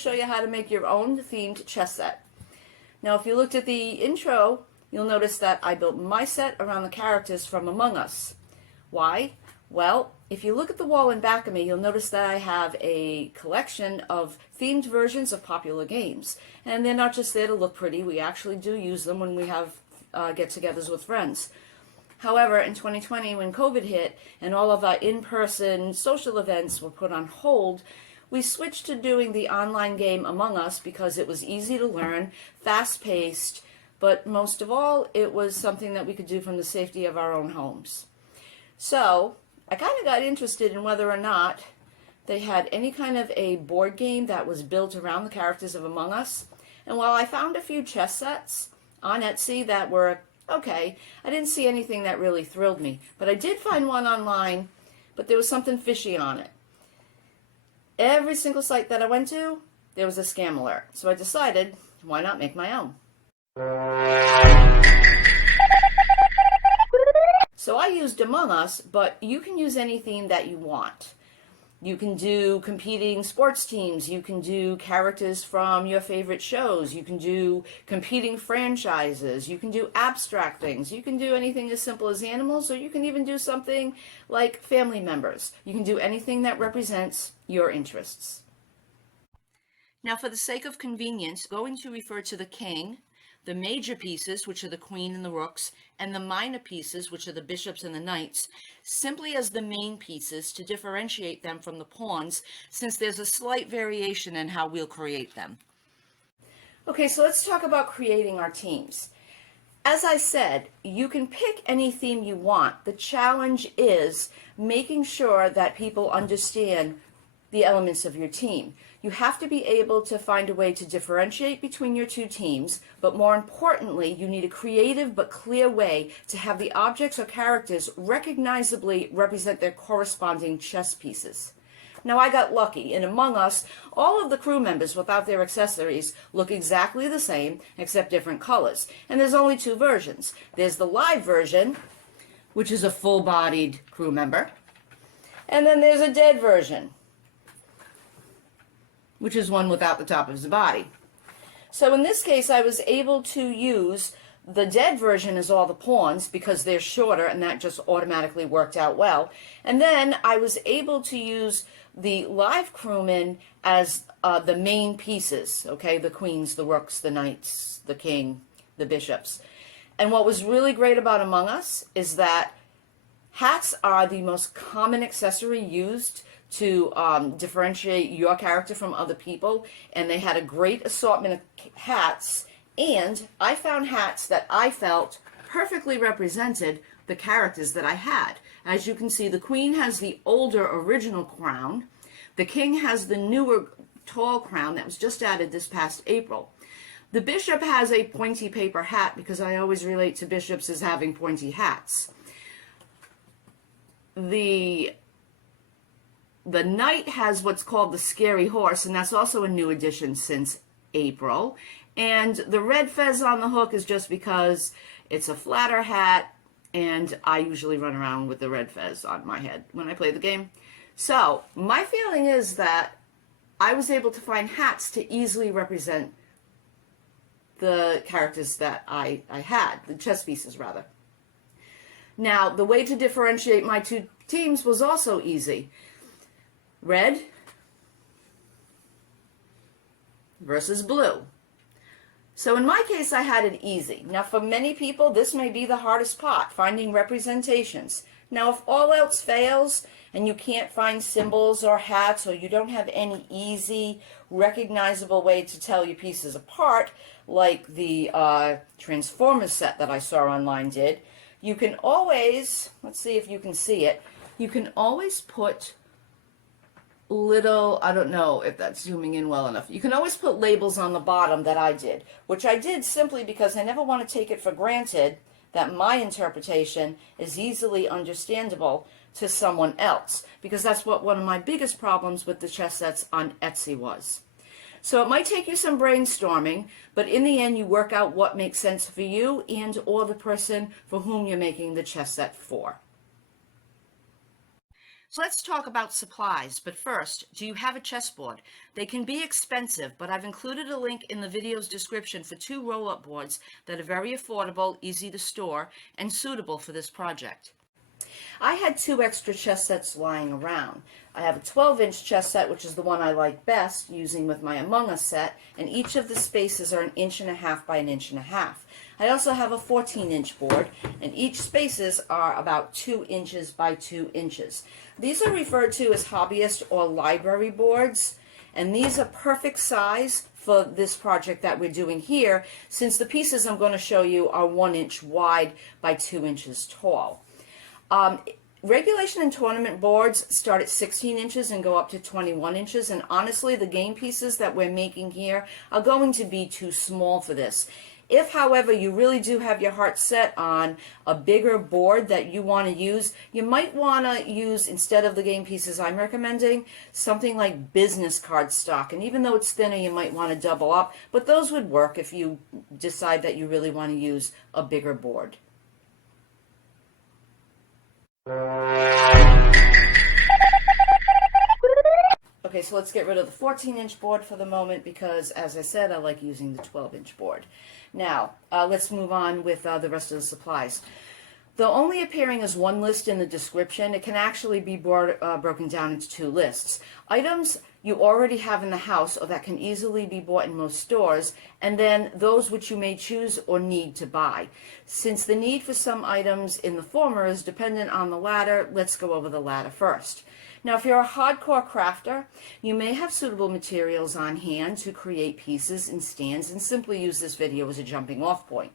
show you how to make your own themed chess set. Now, if you looked at the intro, you'll notice that I built my set around the characters from Among Us. Why? Well, if you look at the wall in back of me, you'll notice that I have a collection of themed versions of popular games. And they're not just there to look pretty, we actually do use them when we have get-togethers with friends. However, in 2020, when COVID hit and all of our in-person social events were put on hold, we switched to doing the online game Among Us because it was easy to learn, fast-paced, but most of all, it was something that we could do from the safety of our own homes. So, I kind of got interested in whether or not they had any kind of a board game that was built around the characters of Among Us. And while I found a few chess sets on Etsy that were okay, I didn't see anything that really thrilled me. But I did find one online, but there was something fishy on it. Every single site that I went to, there was a scam alert. So I decided, why not make my own? So I used Among Us, but you can use any theme that you want. You can do competing sports teams, you can do characters from your favorite shows, you can do competing franchises, you can do abstract things, you can do anything as simple as animals, or you can even do something like family members. You can do anything that represents your interests. Now, for the sake of convenience, I'm going to refer to the king, the major pieces, which are the queen and the rooks, and the minor pieces, which are the bishops and the knights, simply as the main pieces to differentiate them from the pawns, since there's a slight variation in how we'll create them. Okay, so let's talk about creating our teams. As I said, you can pick any theme you want. The challenge is making sure that people understand the elements of your team. You have to be able to find a way to differentiate between your two teams, but more importantly, you need a creative but clear way to have the objects or characters recognizably represent their corresponding chess pieces. Now, I got lucky. In Among Us, all of the crew members without their accessories look exactly the same, except different colors. And there's only two versions. There's the live version, which is a full-bodied crew member, and then there's a dead version, which is one without the top of his body. So in this case, I was able to use the dead version as all the pawns because they're shorter, and that just automatically worked out well. And then I was able to use the live crewmen as the main pieces, okay? The queens, the rooks, the knights, the king, the bishops. And what was really great about Among Us is that hats are the most common accessory used to differentiate your character from other people, and they had a great assortment of hats, and I found hats that I felt perfectly represented the characters that I had. As you can see, the queen has the older original crown, the king has the newer tall crown that was just added this past April. The bishop has a pointy paper hat because I always relate to bishops as having pointy hats. The knight has what's called the scary horse, and that's also a new addition since April. And the red fez on the hook is just because it's a flatter hat, and I usually run around with the red fez on my head when I play the game. So my feeling is that I was able to find hats to easily represent the characters that I had, the chess pieces rather. Now, the way to differentiate my two teams was also easy. Red versus blue. So in my case, I had it easy. Now, for many people, this may be the hardest part, finding representations. Now, if all else fails and you can't find symbols or hats, or you don't have any easy, recognizable way to tell your pieces apart, like the Transformers set that I saw online did, you can always, let's see if you can see it, you can always put little, I don't know if that's zooming in well enough, you can always put labels on the bottom that I did, which I did simply because I never want to take it for granted that my interpretation is easily understandable to someone else, because that's what one of my biggest problems with the chess sets on Etsy was. So it might take you some brainstorming, but in the end you work out what makes sense for you and or the person for whom you're making the chess set for. So let's talk about supplies, but first, do you have a chessboard? They can be expensive, but I've included a link in the video's description for 2 roll-up boards that are very affordable, easy to store, and suitable for this project. I had 2 extra chess sets lying around. I have a 12-inch chess set, which is the one I like best, using with my Among Us set, and each of the spaces are 1.5 inches by 1.5 inches. I also have a 14-inch board, and each spaces are about 2 inches by 2 inches. These are referred to as hobbyist or library boards, and these are perfect size for this project that we're doing here, since the pieces I'm going to show you are 1 inch wide by 2 inches tall. Regulation and tournament boards start at 16 inches and go up to 21 inches, and honestly, the game pieces that we're making here are going to be too small for this. If, however, you really do have your heart set on a bigger board that you want to use, you might want to use, instead of the game pieces I'm recommending, something like business card stock. And even though it's thinner, you might want to double up, but those would work if you decide that you really want to use a bigger board. Okay, so let's get rid of the 14-inch board for the moment because, as I said, I like using the 12-inch board. Now, let's move on with the rest of the supplies. Though only appearing as one list in the description, it can actually be broken down into 2 lists. Items you already have in the house or that can easily be bought in most stores, and then those which you may choose or need to buy. Since the need for some items in the former is dependent on the latter, let's go over the latter first. Now, if you're a hardcore crafter, you may have suitable materials on hand to create pieces and stands and simply use this video as a jumping off point.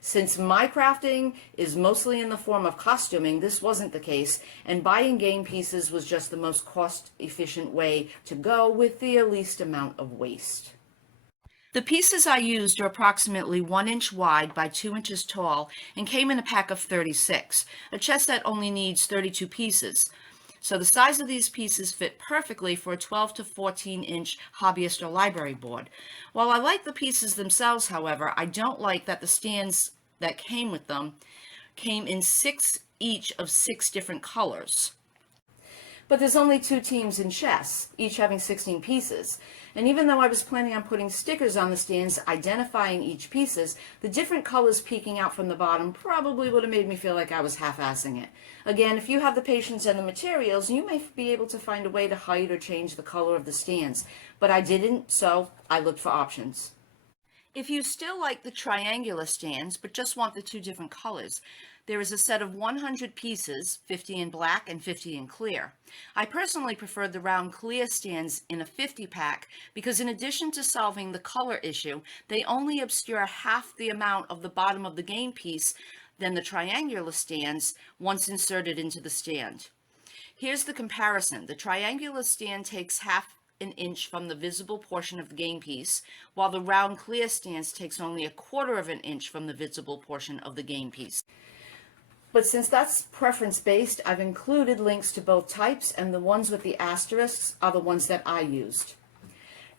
Since my crafting is mostly in the form of costuming, this wasn't the case, and buying game pieces was just the most cost-efficient way to go with the least amount of waste. The pieces I used are approximately 1 inch wide by 2 inches tall and came in a pack of 36. A chess set only needs 32 pieces. So the size of these pieces fit perfectly for a 12 to 14 inch hobbyist or library board. While I like the pieces themselves, however, I don't like that the stands that came with them came in 6 each of 6 different colors. But there's only 2 teams in chess, each having 16 pieces. And even though I was planning on putting stickers on the stands identifying each pieces, the different colors peeking out from the bottom probably would have made me feel like I was half-assing it. Again, if you have the patience and the materials, you may be able to find a way to hide or change the color of the stands. But I didn't, so I looked for options. If you still like the triangular stands, but just want the 2 different colors, there is a set of 100 pieces, 50 in black and 50 in clear. I personally preferred the round clear stands in a 50 pack because in addition to solving the color issue, they only obscure half the amount of the bottom of the game piece than the triangular stands once inserted into the stand. Here's the comparison. The triangular stand takes half an inch from the visible portion of the game piece, while the round clear stands takes only 1/4 of an inch from the visible portion of the game piece. But since that's preference-based, I've included links to both types, and the ones with the asterisks are the ones that I used.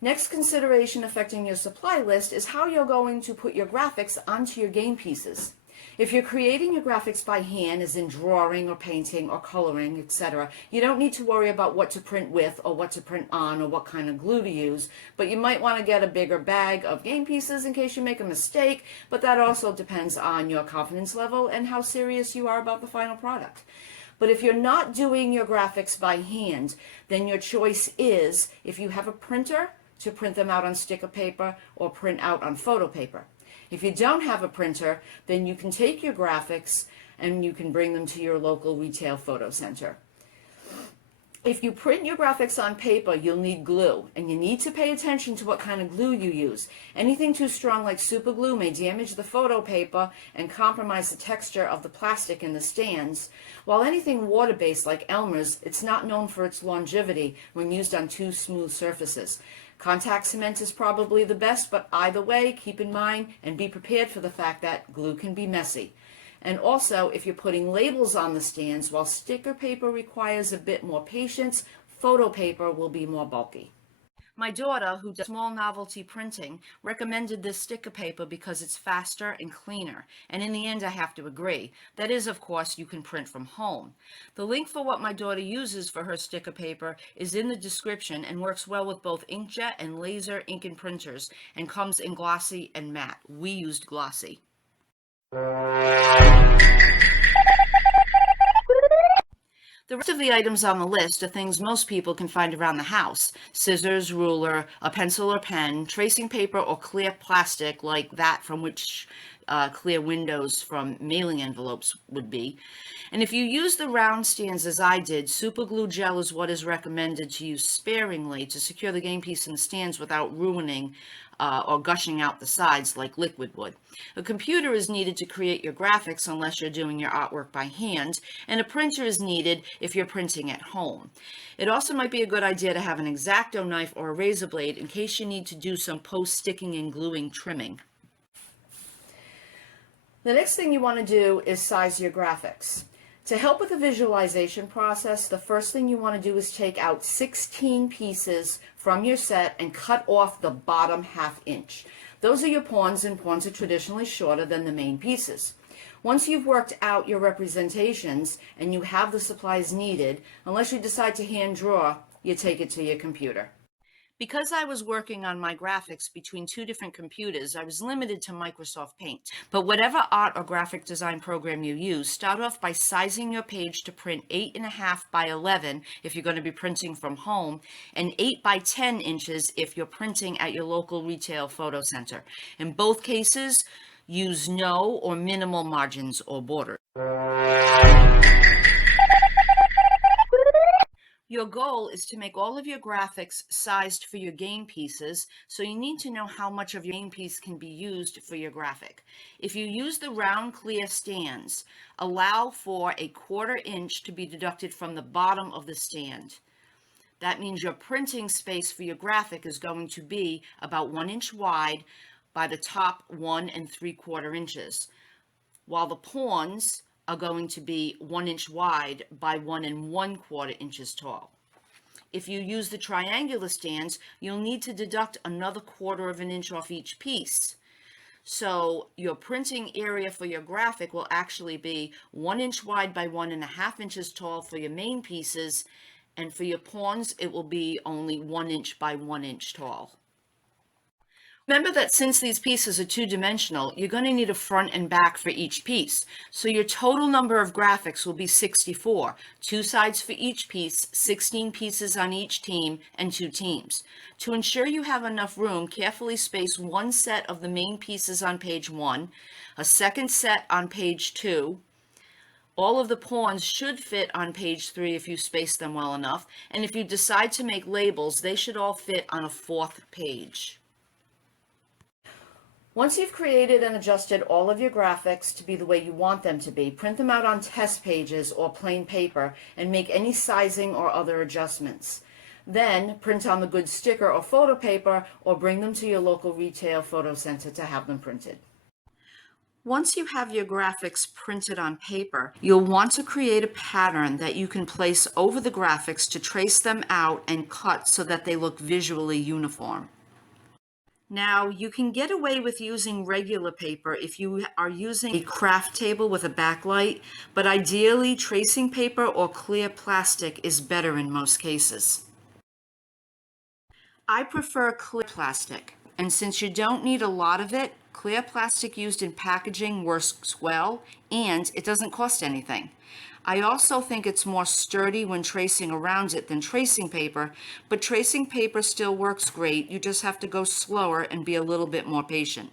Next consideration affecting your supply list is how you're going to put your graphics onto your game pieces. If you're creating your graphics by hand, as in drawing or painting or coloring, etc., you don't need to worry about what to print with or what to print on or what kind of glue to use, but you might want to get a bigger bag of game pieces in case you make a mistake, but that also depends on your confidence level and how serious you are about the final product. But if you're not doing your graphics by hand, then your choice is, if you have a printer, to print them out on sticker paper or print out on photo paper. If you don't have a printer, then you can take your graphics and you can bring them to your local retail photo center. If you print your graphics on paper, you'll need glue, and you need to pay attention to what kind of glue you use. Anything too strong like super glue may damage the photo paper and compromise the texture of the plastic in the stands, while anything water-based like Elmer's, it's not known for its longevity when used on too smooth surfaces. Contact cement is probably the best, but either way, keep in mind and be prepared for the fact that glue can be messy. And also, if you're putting labels on the stands, while sticker paper requires a bit more patience, photo paper will be more bulky. My daughter, who does small novelty printing, recommended this sticker paper because it's faster and cleaner, and in the end I have to agree. That is, of course, you can print from home. The link for what my daughter uses for her sticker paper is in the description and works well with both inkjet and laser ink and printers, and comes in glossy and matte. We used glossy. The rest of the items on the list are things most people can find around the house. Scissors, ruler, a pencil or pen, tracing paper or clear plastic like that from which clear windows from mailing envelopes would be. And if you use the round stands as I did, super glue gel is what is recommended to use sparingly to secure the game piece in the stands without ruining or gushing out the sides like liquid would. A computer is needed to create your graphics unless you're doing your artwork by hand, and a printer is needed if you're printing at home. It also might be a good idea to have an X-Acto knife or a razor blade in case you need to do some post-sticking and gluing trimming. The next thing you want to do is size your graphics. To help with the visualization process, the first thing you want to do is take out 16 pieces from your set and cut off the bottom ½ inch. Those are your pawns, and pawns are traditionally shorter than the main pieces. Once you've worked out your representations and you have the supplies needed, unless you decide to hand draw, you take it to your computer. Because I was working on my graphics between two different computers, I was limited to Microsoft Paint. But whatever art or graphic design program you use, start off by sizing your page to print 8.5 by 11 if you're going to be printing from home, and 8 by 10 inches if you're printing at your local retail photo center. In both cases, use no or minimal margins or borders. Your goal is to make all of your graphics sized for your game pieces, so you need to know how much of your game piece can be used for your graphic. If you use the round clear stands, allow for a 1/4 inch to be deducted from the bottom of the stand. That means your printing space for your graphic is going to be about 1 inch wide by the top 1 3/4 inches, while the pawns are going to be 1 inch wide by 1 1/4 inches tall. If you use the triangular stands, you'll need to deduct another 1/4 inch off each piece. So your printing area for your graphic will actually be 1 inch wide by 1 1/2 inches tall for your main pieces, and for your pawns, it will be only 1 inch by 1 inch tall. Remember that since these pieces are two-dimensional, you're going to need a front and back for each piece. So your total number of graphics will be 64, 2 sides for each piece, 16 pieces on each team, and 2 teams. To ensure you have enough room, carefully space one set of the main pieces on page 1, a second set on page 2. All of the pawns should fit on page 3 if you space them well enough, and if you decide to make labels, they should all fit on a 4th page. Once you've created and adjusted all of your graphics to be the way you want them to be, print them out on test pages or plain paper and make any sizing or other adjustments. Then print on the good sticker or photo paper or bring them to your local retail photo center to have them printed. Once you have your graphics printed on paper, you'll want to create a pattern that you can place over the graphics to trace them out and cut so that they look visually uniform. Now, you can get away with using regular paper if you are using a craft table with a backlight, but ideally tracing paper or clear plastic is better in most cases. I prefer clear plastic, and since you don't need a lot of it, clear plastic used in packaging works well, and it doesn't cost anything. I also think it's more sturdy when tracing around it than tracing paper, but tracing paper still works great. You just have to go slower and be a little bit more patient.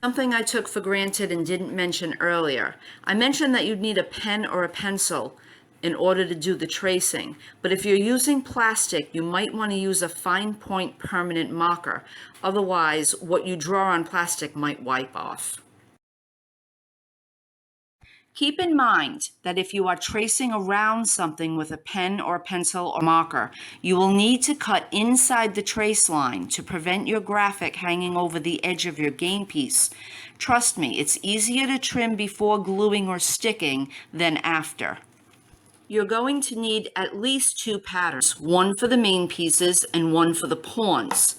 Something I took for granted and didn't mention earlier. I mentioned that you'd need a pen or a pencil in order to do the tracing, but if you're using plastic, you might want to use a fine point permanent marker. Otherwise, what you draw on plastic might wipe off. Keep in mind that if you are tracing around something with a pen or pencil or marker, you will need to cut inside the trace line to prevent your graphic hanging over the edge of your game piece. Trust me, it's easier to trim before gluing or sticking than after. you're going to need at least 2 patterns, one for the main pieces and one for the pawns.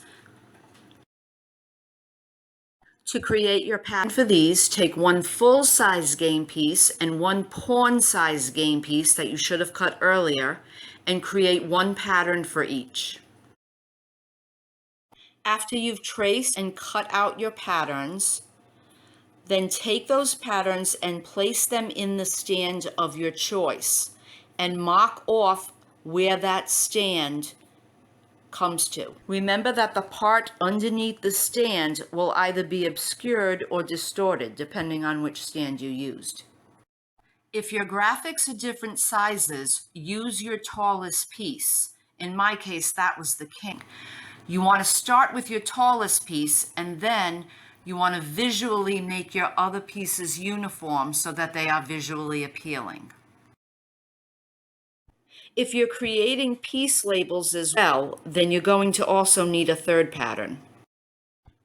To create your pattern for these, take one full-size game piece and one pawn-size game piece that you should have cut earlier and create one pattern for each. After you've traced and cut out your patterns, then take those patterns and place them in the stand of your choice and mark off where that stand comes to. Remember that the part underneath the stand will either be obscured or distorted, depending on which stand you used. If your graphics are different sizes, use your tallest piece. In my case, that was the king. You want to start with your tallest piece, and then you want to visually make your other pieces uniform so that they are visually appealing. If you're creating piece labels as well, then you're going to also need a third pattern.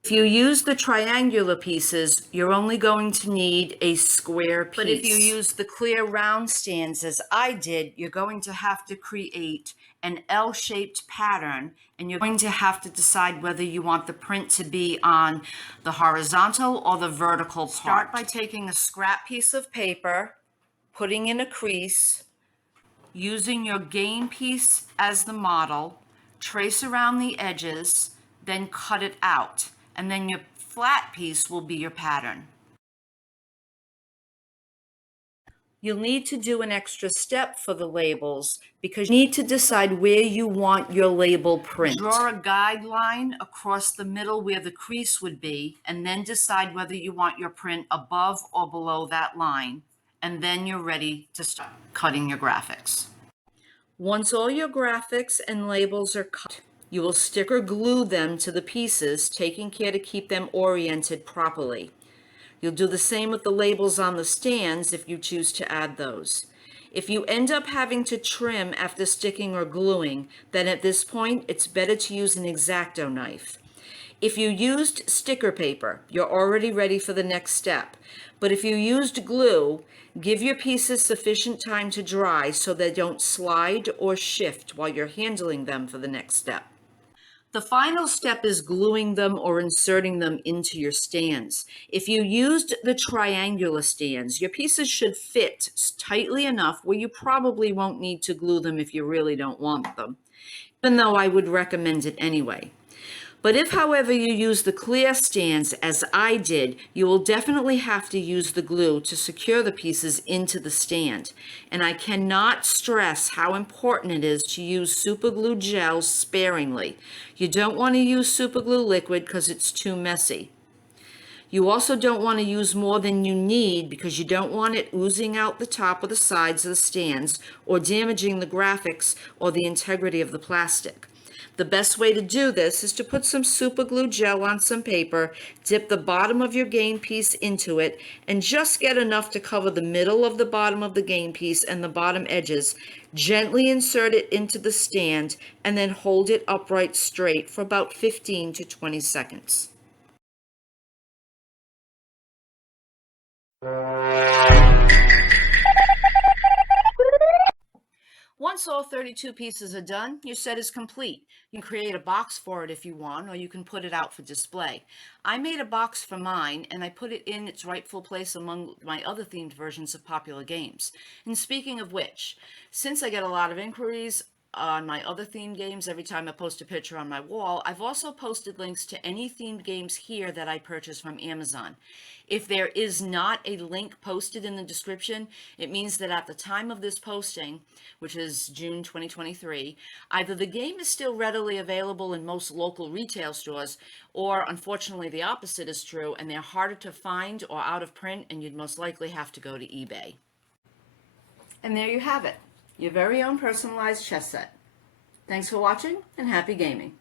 If you use the triangular pieces, you're only going to need a square piece. But if you use the clear round stands as I did, you're going to have to create an L-shaped pattern, and you're going to have to decide whether you want the print to be on the horizontal or the vertical part. Start by taking a scrap piece of paper, putting in a crease, using your game piece as the model, trace around the edges, then cut it out. And then your flat piece will be your pattern. You'll need to do an extra step for the labels because you need to decide where you want your label print. Draw a guideline across the middle where the crease would be, and then decide whether you want your print above or below that line. And then you're ready to start cutting your graphics. Once all your graphics and labels are cut, you will stick or glue them to the pieces, taking care to keep them oriented properly. You'll do the same with the labels on the stands if you choose to add those. If you end up having to trim after sticking or gluing, then at this point it's better to use an X-Acto knife. If you used sticker paper, you're already ready for the next step. But if you used glue, give your pieces sufficient time to dry so they don't slide or shift while you're handling them for the next step. The final step is gluing them or inserting them into your stands. If you used the triangular stands, your pieces should fit tightly enough where you probably won't need to glue them if you really don't want them, even though I would recommend it anyway. But if, however, you use the clear stands, as I did, you will definitely have to use the glue to secure the pieces into the stand. And I cannot stress how important it is to use super glue gel sparingly. You don't want to use super glue liquid because it's too messy. You also don't want to use more than you need because you don't want it oozing out the top or the sides of the stands or damaging the graphics or the integrity of the plastic. The best way to do this is to put some super glue gel on some paper, dip the bottom of your game piece into it, and just get enough to cover the middle of the bottom of the game piece and the bottom edges. Gently insert it into the stand and then hold it upright straight for about 15 to 20 seconds. Once all 32 pieces are done, your set is complete. You can create a box for it if you want, or you can put it out for display. I made a box for mine, and I put it in its rightful place among my other themed versions of popular games. And speaking of which, since I get a lot of inquiries on my other themed games every time I post a picture on my wall, I've also posted links to any themed games here that I purchase from Amazon. If there is not a link posted in the description, it means that at the time of this posting, which is June 2023, either the game is still readily available in most local retail stores, or unfortunately the opposite is true and they're harder to find or out of print, and you'd most likely have to go to eBay. And there you have it, your very own personalized chess set. Thanks for watching, and happy gaming.